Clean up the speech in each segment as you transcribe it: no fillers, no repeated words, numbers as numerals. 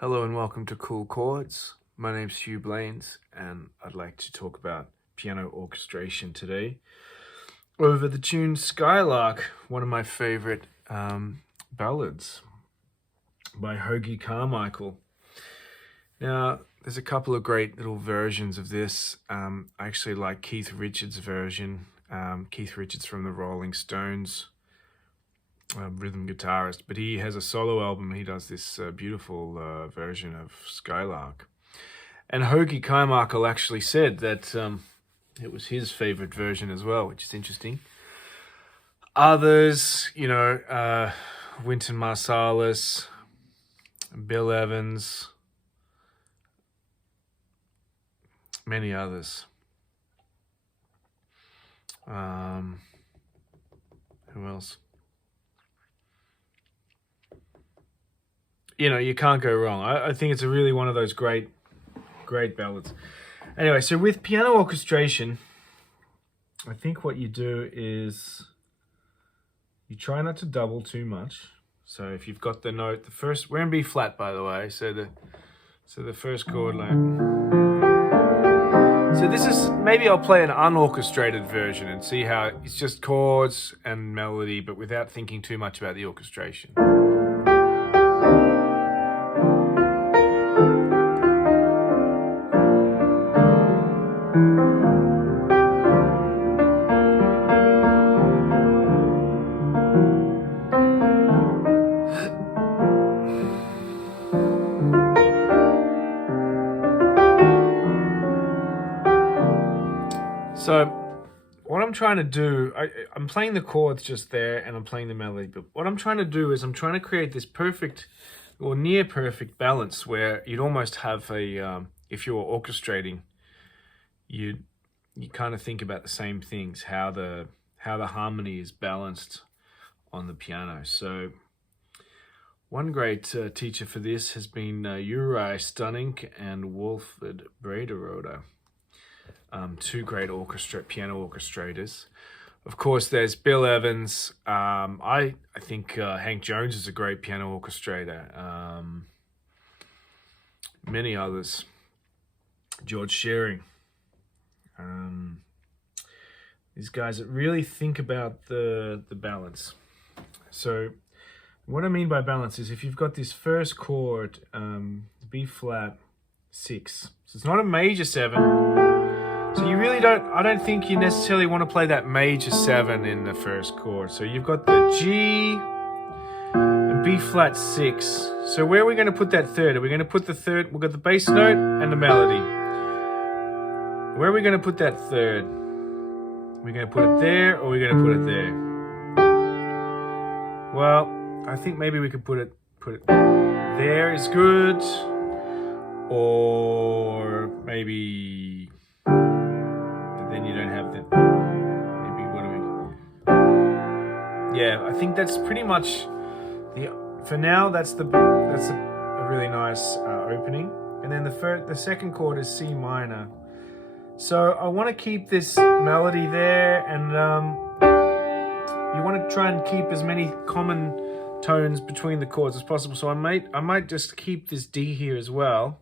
Hello and welcome to Kool Chords. My name's Hugh Blaines and I'd like to talk about piano orchestration today over the tune Skylark, one of my favorite ballads by Hoagy Carmichael. Now, there's a couple of great little versions of this. I actually like Keith Richards' version. Keith Richards from the Rolling Stones, rhythm guitarist, but he has a solo album. He does this beautiful version of Skylark. And Hoagy Carmichael actually said that it was his favorite version as well, which is interesting. Others, Wynton Marsalis, Bill Evans, many others. Who else? You can't go wrong. I think it's really one of those great ballads. Anyway, so with piano orchestration, I think what you do is you try not to double too much. So if you've got the note, we're in B flat, by the way. So the first chord, so this is, maybe I'll play an unorchestrated version and see how it's just chords and melody, but without thinking too much about the orchestration. So what I'm trying to do, I'm playing the chords just there and I'm playing the melody, but what I'm trying to do is I'm trying to create this perfect or near perfect balance where you'd almost have if you were orchestrating, you kind of think about the same things, how the harmony is balanced on the piano. So one great teacher for this has been Uri Stunning and Wolford Brederode. Two great piano orchestrators. Of course, there's Bill Evans. I think Hank Jones is a great piano orchestrator. Many others. George Shearing. These guys that really think about the balance. So what I mean by balance is if you've got this first chord, B flat 6. So it's not a major 7. So you really I don't think you necessarily want to play that major 7 in the first chord. So you've got the G and B flat 6. So where are we going to put that third? Are we going to put the third? We've got the bass note and the melody. Where are we going to put that third? Are we going to put it there or are we going to put it there? Well, I think maybe we could put it there is good. Or maybe... then you don't have the, maybe what do we, yeah, I think that's pretty much for now, that's a really nice opening. And then the second chord is C minor. So I want to keep this melody there, and you want to try and keep as many common tones between the chords as possible. So I might just keep this D here as well.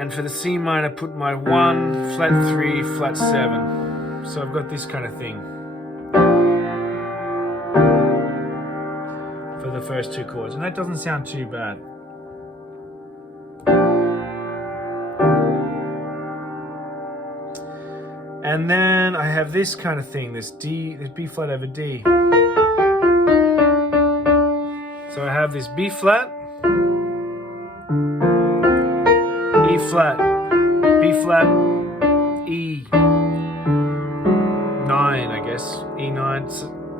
And for the C minor, put my 1, flat 3, flat 7. So I've got this kind of thing for the first two chords. And that doesn't sound too bad. And then I have this kind of thing, this B flat over D. So I have this B flat, E flat, B flat, E9, I guess, E9.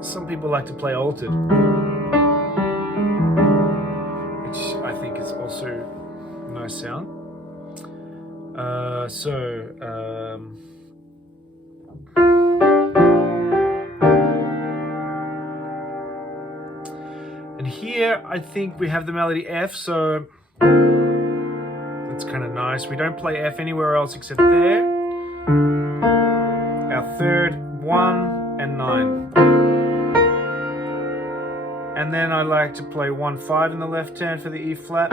Some people like to play altered, which I think is also a nice sound. And here I think we have the melody F, so it's kind of nice. We don't play F anywhere else except there. Our third, 1 and 9. And then I like to play 1-5 in the left hand for the E flat.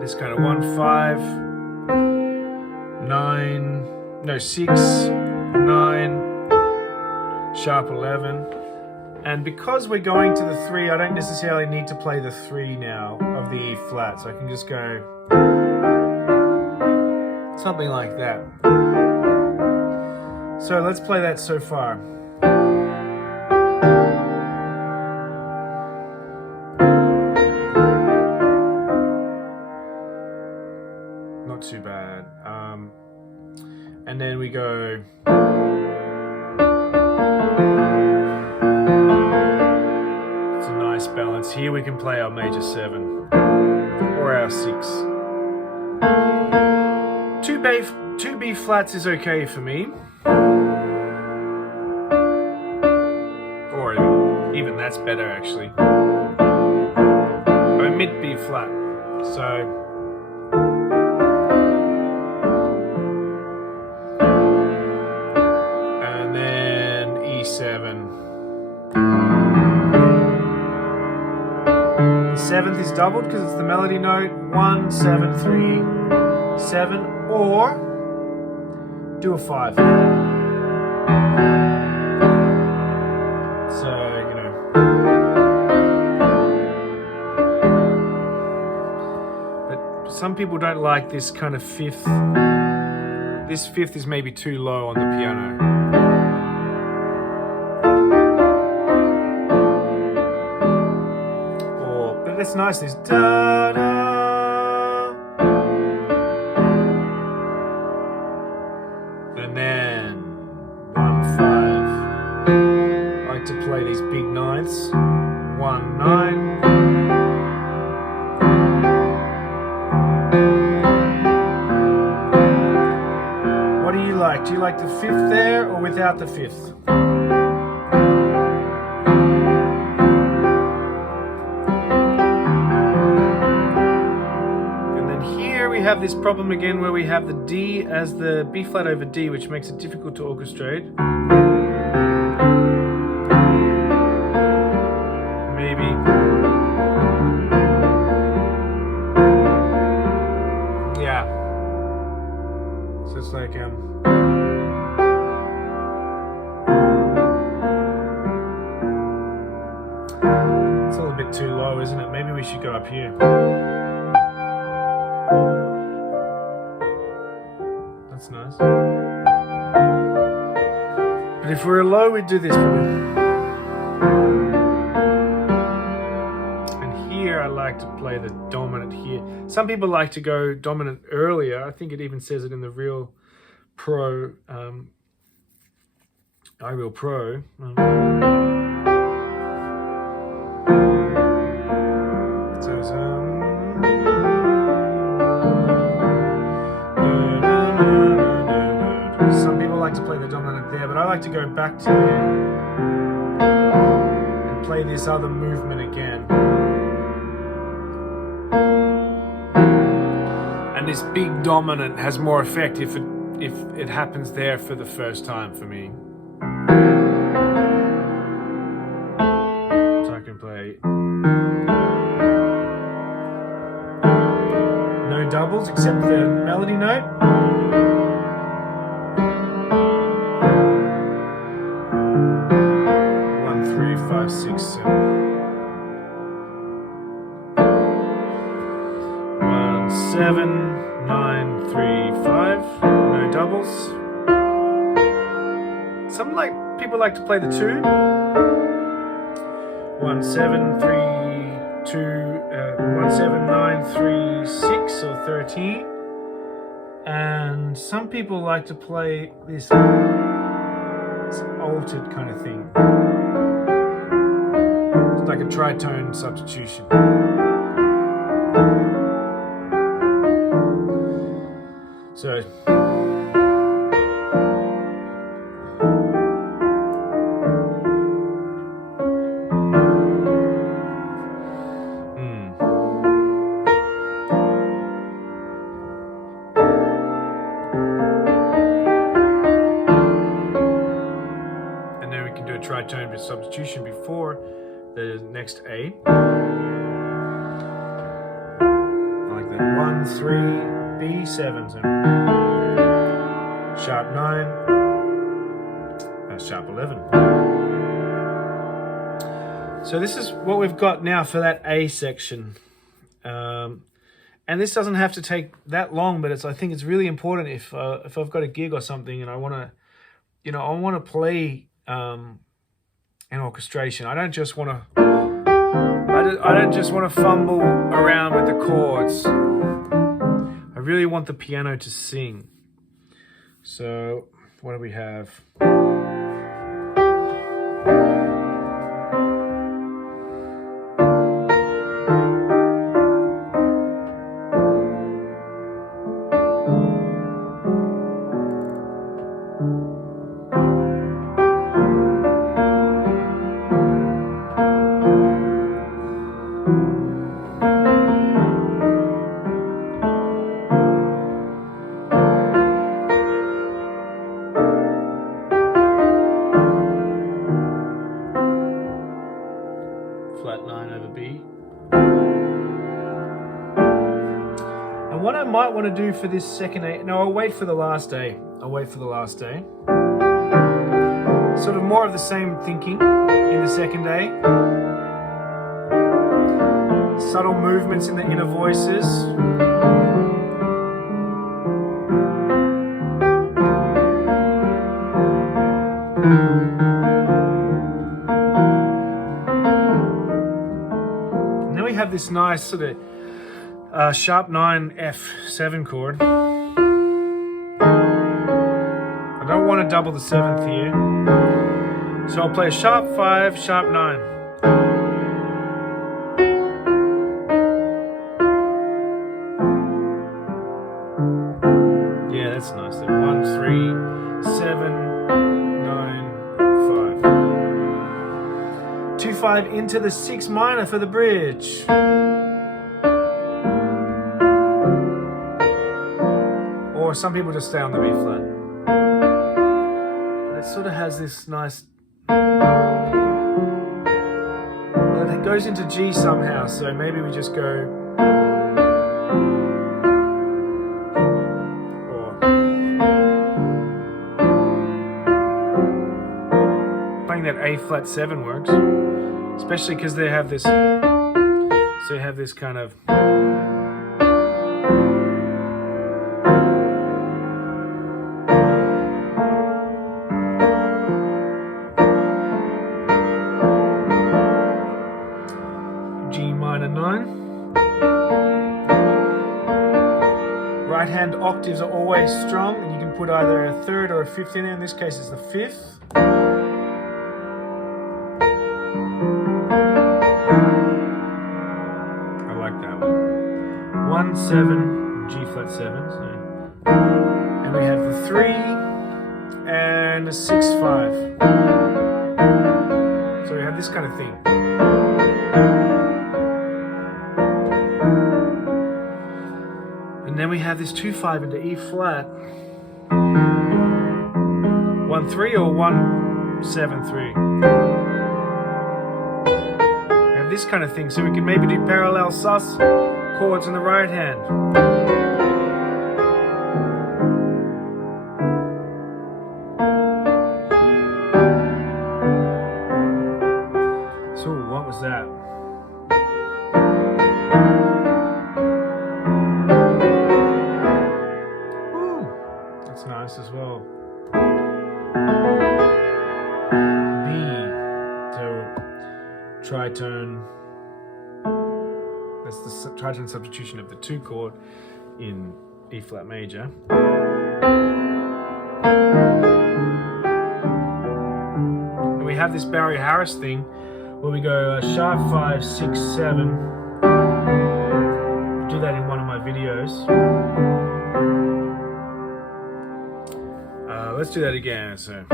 This kind of 1-5, 9, no 6, 9, sharp 11. And because we're going to the 3, I don't necessarily need to play the 3 now of the E flat. So I can just go something like that. So let's play that so far. Not too bad. And then we go. It's a nice balance. Here we can play our major 7 or our 6. 2 B flats is okay for me. Or even that's better actually. Mid B flat. So and then E7. The 7th is doubled because it's the melody note. 1, 7, 3, 7, or do a 5. So, you know. But some people don't like this kind of 5th. This 5th is maybe too low on the piano. But that's nice. This da da. And then 1, 5. I like to play these big 9ths. 1, 9. What do you like? Do you like the 5th there or without the 5th? We have this problem again where we have the D as the B flat over D, which makes it difficult to orchestrate. Maybe. Yeah. So it's like it's a little bit too low, isn't it? Maybe we should go up here. That's nice. But if we're low, we do this. And here I like to play the dominant here. Some people like to go dominant earlier. I think it even says it in the Real Pro. iReal Pro. Some people like to play the dominant there, but I like to go back to there and play this other movement again. And this big dominant has more effect if it happens there for the first time for me. So I can play no doubles except the melody note. 5, 6, 7. 1, 7, 9, 3, 5. No doubles. Some people like to play the 2. 1, 7, 3, 2, 1, 7, 9, 3, 6 or 13. And some people like to play this altered kind of thing. It's like a tritone substitution. So before the next A. Like that. 1, 3, B7, so sharp 9, sharp 11. So this is what we've got now for that A section. And this doesn't have to take that long, but I think it's really important if I've got a gig or something and I want to play an orchestration. I don't just want to fumble around with the chords. I really want the piano to sing. So what do we have? Flat 9 over B. And what I might want to do for this second A, no, I'll wait for the last A. Sort of more of the same thinking in the second A. Subtle movements in the inner voices. And then we have this nice sort of sharp 9 F7 chord. I don't want to double the 7th here. So I'll play a sharp 5, sharp 9. Yeah, that's nice. 1, 3, 7, 9, 5. 2, 5 into the 6 minor for the bridge. Or some people just stay on the B flat. But it sort of has this nice... Well, it goes into G somehow, so maybe we just go... Or... Playing that A flat 7 works. Especially because they have this... So you have this kind of... Right hand octaves are always strong, and you can put either a 3rd or a 5th in there. In this case, it's the 5th. I like that one. 1, 7, G flat 7. So. And we have the 3 and a 6, 5. So we have this kind of thing. And then we have this 2, 5 into E flat. 1, 3 or 1, 7, 3. We have this kind of thing, so we can maybe do parallel sus chords on the right hand. So what was that? Nice as well. B, so tritone. That's the tritone substitution of the 2 chord in E flat major. And we have this Barry Harris thing where we go sharp 5, 6, 7. I'll do that in one of my videos. Let's do that again. So,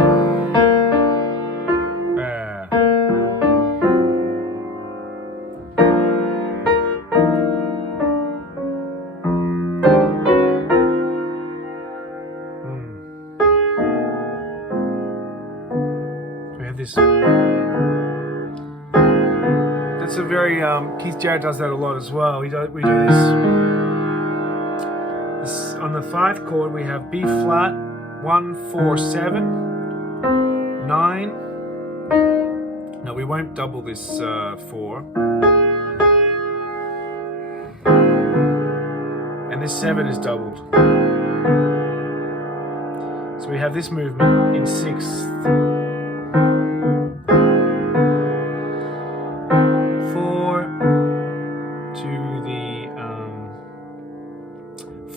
we have this That's a very Keith Jarrett does that a lot as well. We do this on the 5 chord. We have B flat, 1, 4, 7, 9. No, we won't double this 4. And this 7 is doubled. So we have this movement in 6th. 4 to the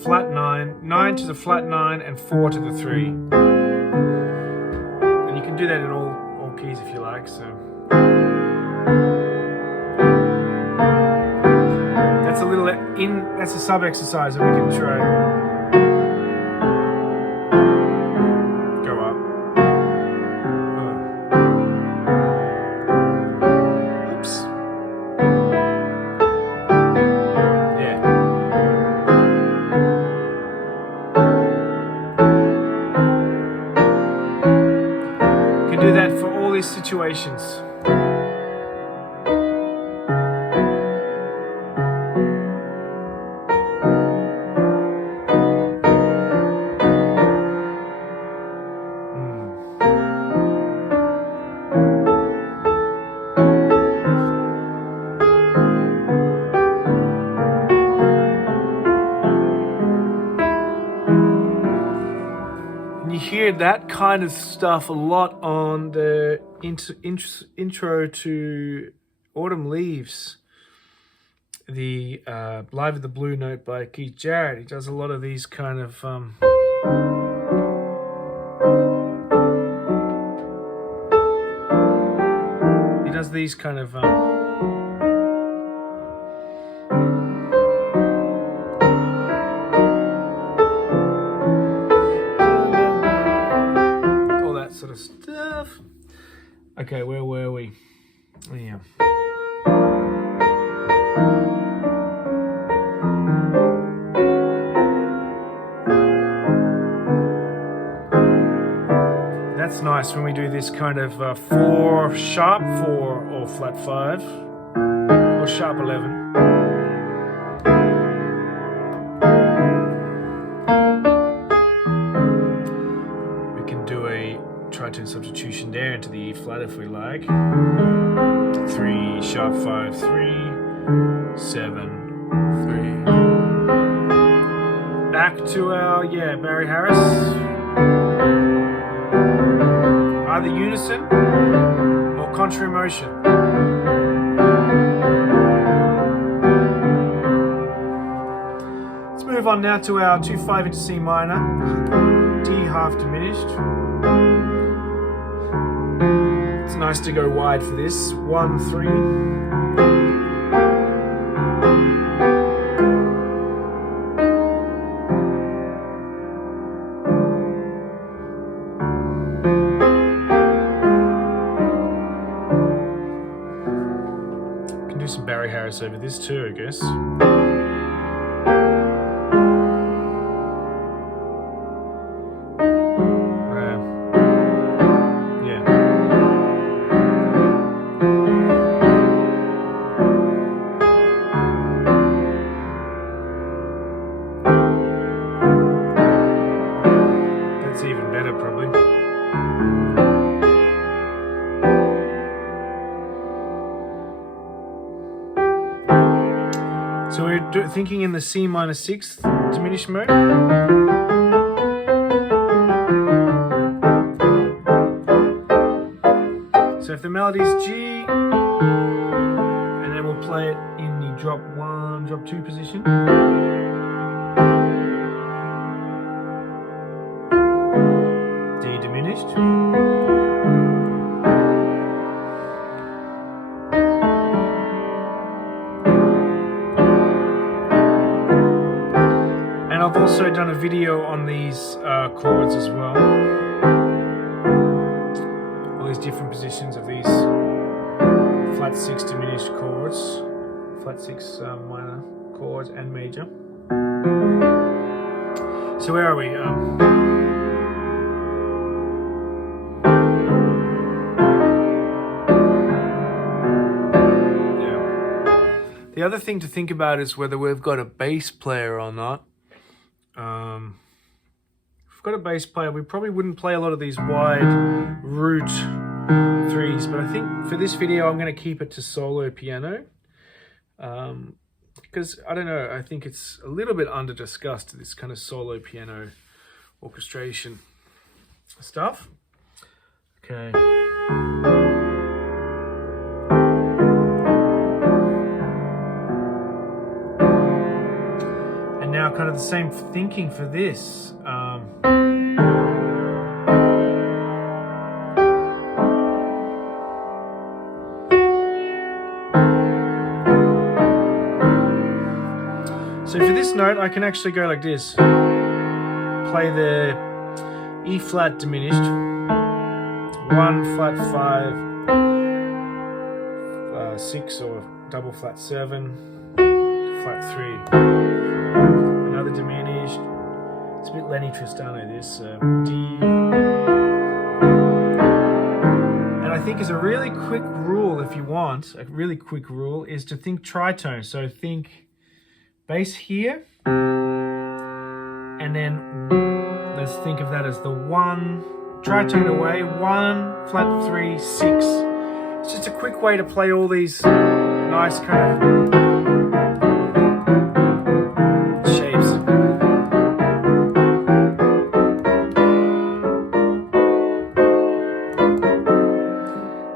flat 9, 9 to the flat 9, and 4 to the 3. And you can do that in all keys if you like. So that's a little that's a sub exercise that we can try. Go up. Oops. Yeah. You can do that for all these situations. Hear that kind of stuff a lot on the intro to Autumn Leaves, the Live at the Blue Note by Keith Jarrett. He does a lot of these kind of sort of stuff. Okay, where were we? Yeah. That's nice when we do this kind of 4 sharp 4 or flat 5 or sharp 11. Tritone substitution there into the E flat if we like. 3 sharp 5 3 7 3. Back to our Barry Harris. Either unison or contra motion. Let's move on now to our 2/5 into C minor, D half diminished. It's nice to go wide for this. 1 3. Can do some Barry Harris over this too, I guess. So we're thinking in the C minor 6th diminished mode. So if the melody is G, and then we'll play it in the drop 1, drop 2 position. D diminished. I've also done a video on these chords as well. All these different positions of these flat 6 diminished chords, flat 6 minor chords and major. So where are we? Yeah. The other thing to think about is whether we've got a bass player or not. If we've got a bass player, we probably wouldn't play a lot of these wide root threes, but I think for this video I'm going to keep it to solo piano. Because, I don't know, I think it's a little bit under-discussed, this kind of solo piano orchestration stuff. Okay. And now kind of the same thinking for this. So for this note, I can actually go like this. Play the E flat diminished, 1 flat 5, 6 or double flat 7, flat 3. Another diminished. It's a bit Lenny Tristano, this D. And I think as a really quick rule, if you want, a really quick rule is to think tritone. So think bass here, and then let's think of that as the 1 tritone away, 1 flat 3 6. It's just a quick way to play all these nice kind of shapes.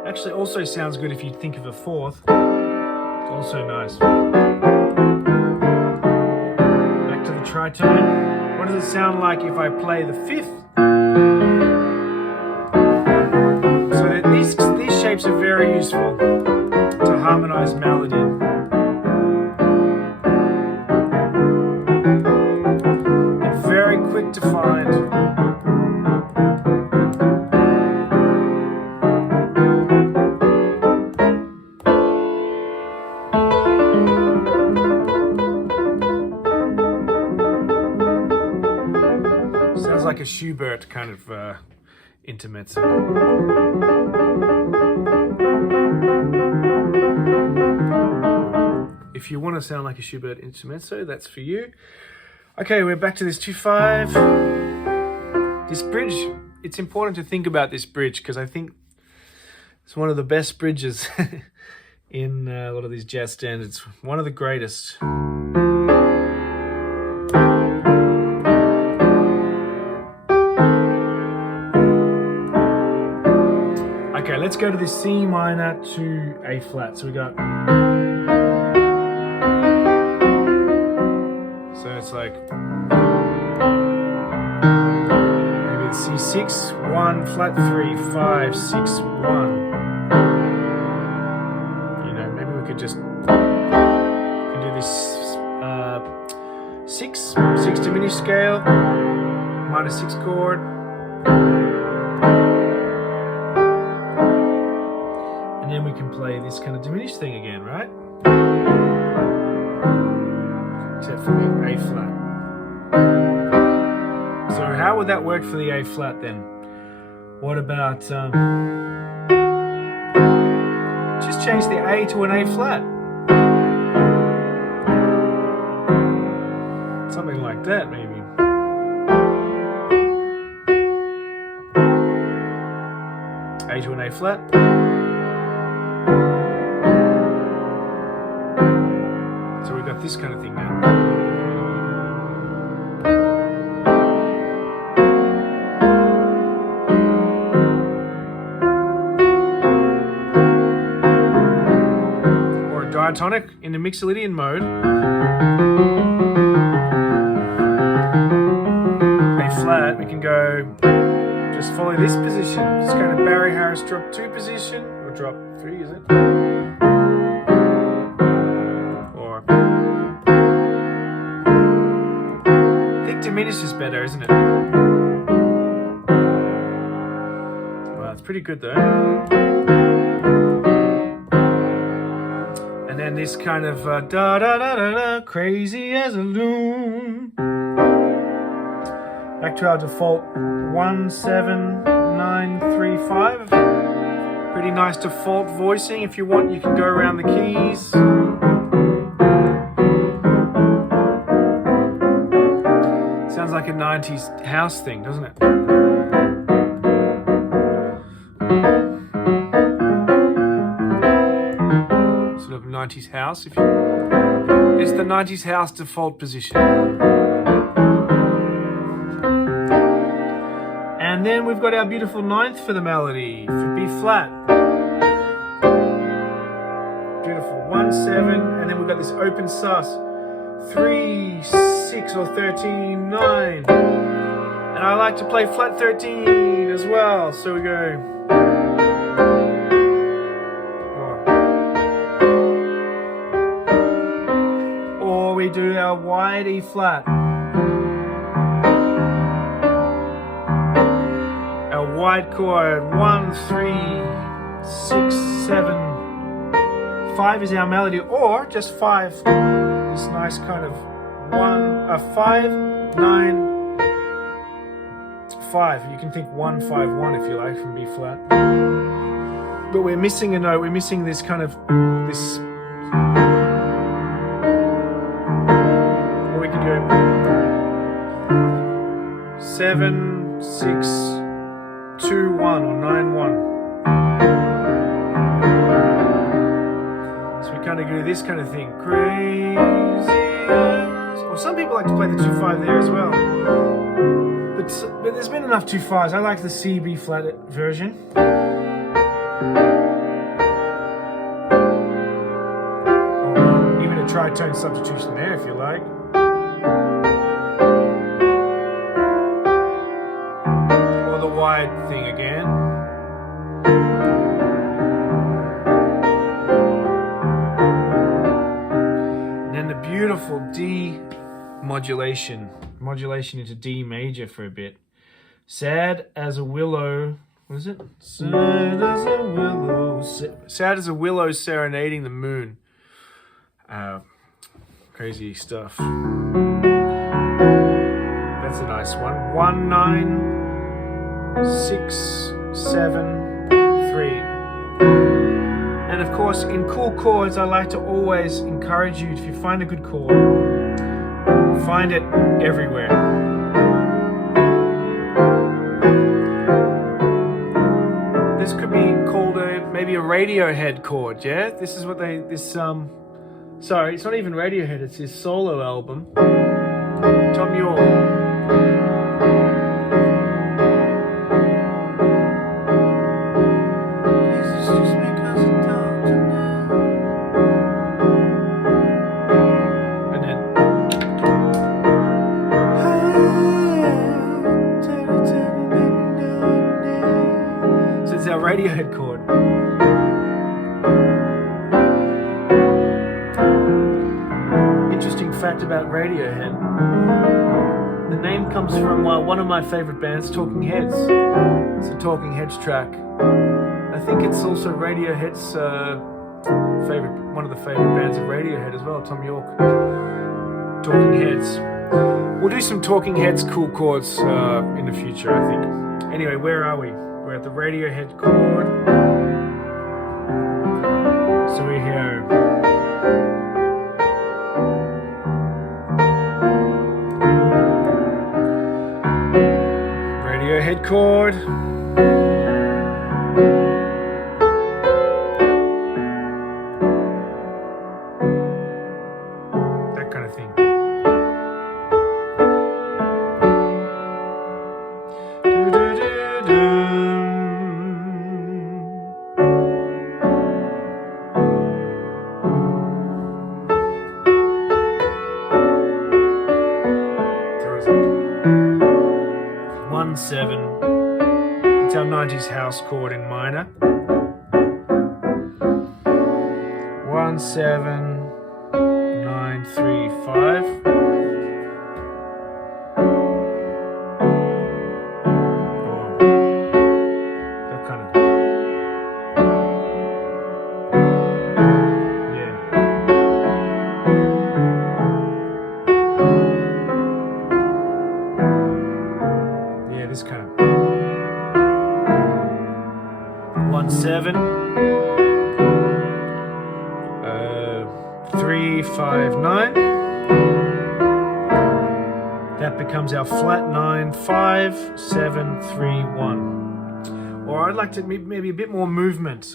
Actually, also sounds good if you think of a 4th. It's also nice. Tritone. What does it sound like if I play the 5th? So that these shapes are very useful to harmonize melody. And very quick to find. Like a Schubert kind of intermezzo. If you want to sound like a Schubert intermezzo, that's for you. Okay, we're back to this 2/5. This bridge, it's important to think about this bridge because I think it's one of the best bridges in a lot of these jazz standards. One of the greatest. Okay, let's go to the C minor to A flat. So we got, so it's like maybe the C6, 1 flat 3 5 6 1. You know, maybe we could just do this 6 diminished scale, minor 6 chord. And then we can play this kind of diminished thing again, right? Except for the A flat. So how would that work for the A flat then? What about just change the A to an A flat? Something like that, maybe. A to an A flat. So we've got this kind of thing now. Or a diatonic in the Mixolydian mode. A flat, we can go, just follow this position. Just go to Barry Harris drop 2 position, or drop 3, is it? Diminished is better, isn't it? Well, it's pretty good though. And then this kind of da da da da da, crazy as a loon. Back to our default 1 7 9 3 5. Pretty nice default voicing. If you want, you can go around the keys. like a 90s house thing, doesn't it? Sort of 90s house. It's the 90s house default position. And then we've got our beautiful ninth for the melody, for B flat. Beautiful, 1, 7, and then we've got this open sus. 3, 6 or 13, 9. And I like to play flat 13 as well, so we go. Or we do our wide E flat. Our wide chord, 1, 3, 6, 7. 5 is our melody, or just 5. This nice kind of 5, 9, 5. You can think 1, 5, 1 if you like from B flat. But we're missing a note. We're missing this kind of this. Or we can go 7, 6, 2, 1 or 9, 1. So we kind of do this kind of thing. Crazy. Or some people like to play the 2-5 there as well. But there's been enough 2-5s. I like the C B flat version. Or even a tritone substitution there if you like. Or the wide thing again. Beautiful D modulation into D major for a bit. Sad as a willow. What is it? Sad as a willow. Sad as a willow serenading the moon. Crazy stuff. That's a nice one. 1, 9, 6, 7, 3. And of course, in cool chords, I like to always encourage you, if you find a good chord, find it everywhere. This could be called maybe a Radiohead chord, yeah? This is what sorry, it's not even Radiohead, it's his solo album. Tom York. Radiohead chord. Interesting fact about Radiohead. The name comes from one of my favorite bands, Talking Heads. It's a Talking Heads track. I think it's also Radiohead's one of the favorite bands of Radiohead as well, Tom York. Talking Heads. We'll do some Talking Heads cool chords in the future, I think. Anyway, where are we? We're at the Radiohead chord. So we hear Radiohead chord. That kind of thing. It's our 90s house chord in minor. 1, 7, 9, 3, 5. That kind of. Yeah, this kind of. 1, 7, 3, 5, 9. that becomes our flat 9, 5, 7, 3, 1. Or I'd like to maybe a bit more movement.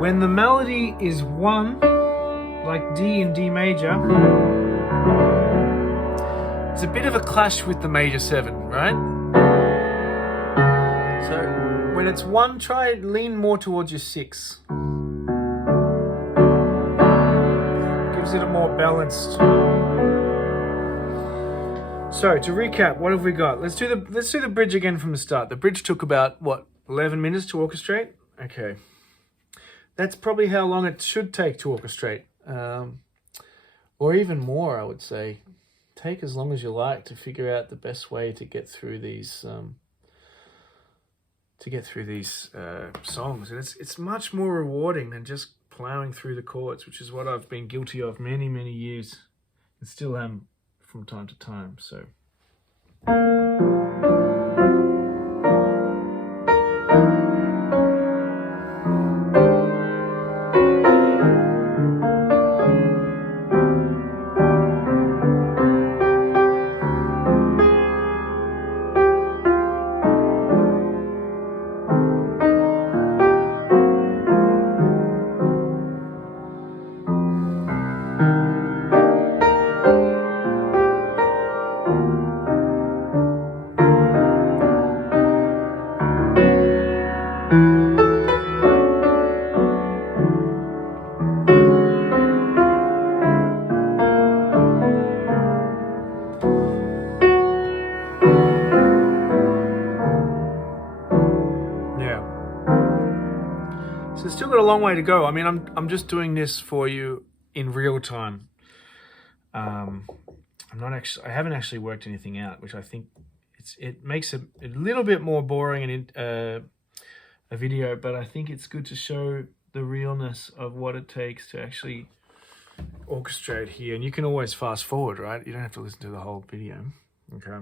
When the melody is 1, like D in D major, it's a bit of a clash with the major 7, right? So when it's 1, try lean more towards your 6. Gives it a more balanced. So to recap, what have we got? Let's do the bridge again from the start. The bridge took about what, 11 minutes to orchestrate? Okay. That's probably how long it should take to orchestrate. Or even more, I would say. Take as long as you like to figure out the best way to get through these songs. And it's much more rewarding than just plowing through the chords, which is what I've been guilty of many, many years, and still am from time to time. So. So it's still got a long way to go. I mean, I'm just doing this for you in real time. I haven't actually worked anything out, which I think it makes it a little bit more boring and a video, but I think it's good to show the realness of what it takes to actually orchestrate here. And you can always fast forward, right? You don't have to listen to the whole video. Okay.